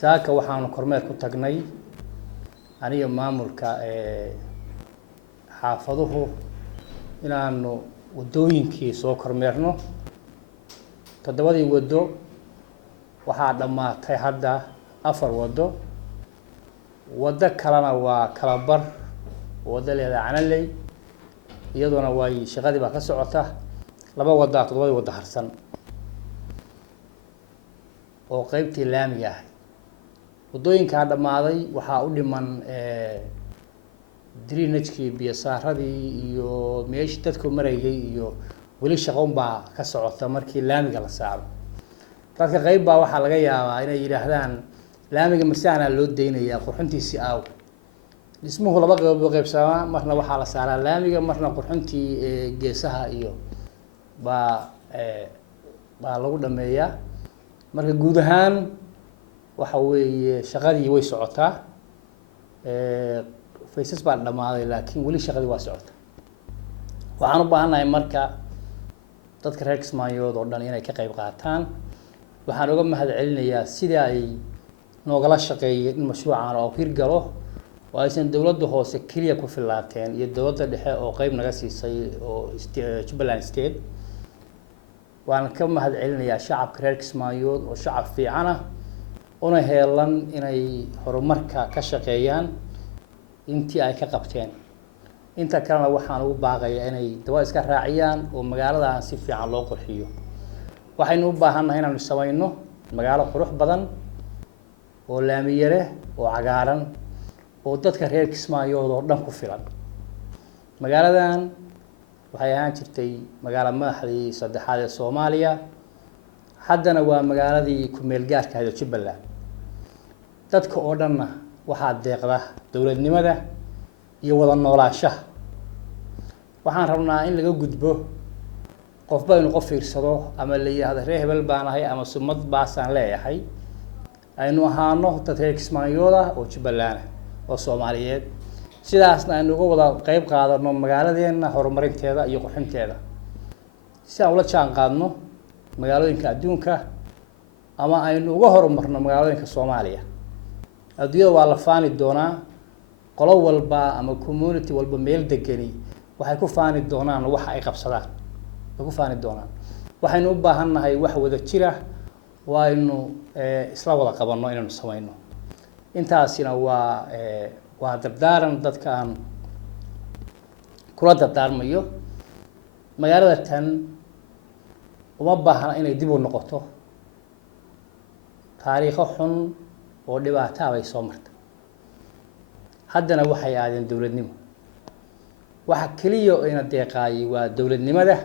saaka waxaanu kormeer ku tagnay aniga maamulka xaafaduhu inaanu wadooyinkii soo kormeerno todobadii wado waxaa dhamaatay hadda 4 wado wado kalena waa kala bar wado leedahay Canaley iyaduna way shaqadii baa ka socota 2 wado todobadii wado harsan oo qaybtii laamiga ah wadooyinka dhamaaday waxaa u dhiman drainage-kii biyo saaradii iyo meeshii dadku marayay iyo wali shaqoon baa ka socota markii laamiga la saaro dadka qayb baa waxa laga yaabaa inay yiraahdaan laamiga masaana loo deynaya qurxintiisi aaw dhismuhu laba qaybsama marna waxa la saaraa laamiga marna qurxintii geesaha iyo baa lagu dhameeyaa marka guud ahaan waxa weeye shaqadii way socotaa faysas baa dhamaaday laakiin wali shaqadii waa socotaa waxaan u baahanahay marka dadka reer Kismaayo oo dhan inay ka qayb qaataan waxaan uga mahadcelinayaa sida ay noogala shaqeeyeen in mashruucan oo hirgalo oo aysan dawladda hoose kaliya ku filaateen iyo dawladda dhexe oo qayb naga siisay oo Jubaland State waan ka mahadcelinayaa shacabka reer Kismaayo oo shacab fiican ah una heelan inay horumarka ka shaqeeyaan intii ay ka qabteen inta kalena waxaan ugu baaqayaa inay dawa iska raaciyaan oo magaalada si fiican loo qurxiyo waxaynu u baahanahay inaan samayno magaalo qurux badan oo laamiyare oo cagaaran oo dadka reer Kismaayo oo dhan ku filan magaaladan waxay ahaan jirtay magaalo madaxdii saddexaad ee Soomaaliya haddana waa magaaladii ku meel gaarka ah ee Jubaland dadka oo dhanna waxaa deeqda dawladnimada iyo wada noolaanshaha waxaan rabnaa in laga gudbo qofba inuu qof fiirsado ama la yiraahdo reer hebel baan ahay ama sumad baasaan leeyahay aynu ahaano dad reer Kismaayo oo Jubaland oo Soomaaliyeed sidaasna aynu uga wada qayb qaadano magaaladeena horumarinteeda iyo qurxinteeda si aan ula jaan qaadno magaalooyinka adduunka ama aynu uga horumarno magaalooyinka Soomaaliya adduunyada waa la faani doonaa qolo walba ama community walba meel degani waxay ku faani doonaan waxa ay qabsadaan ku faani doonaan waxaynu u baahanahay wax wada jira waa inuu isla wada qabanno inaynu samayno intaasina waa dardaaran dadka aan kula dardaarmayo magaalada tan uma baahna inay dib u noqoto taariikho xun oo dhibaato ay soo martay haddana waxay aadeen dawladnimo waxa kaliya oo ina deeqaayay waa dawladnimada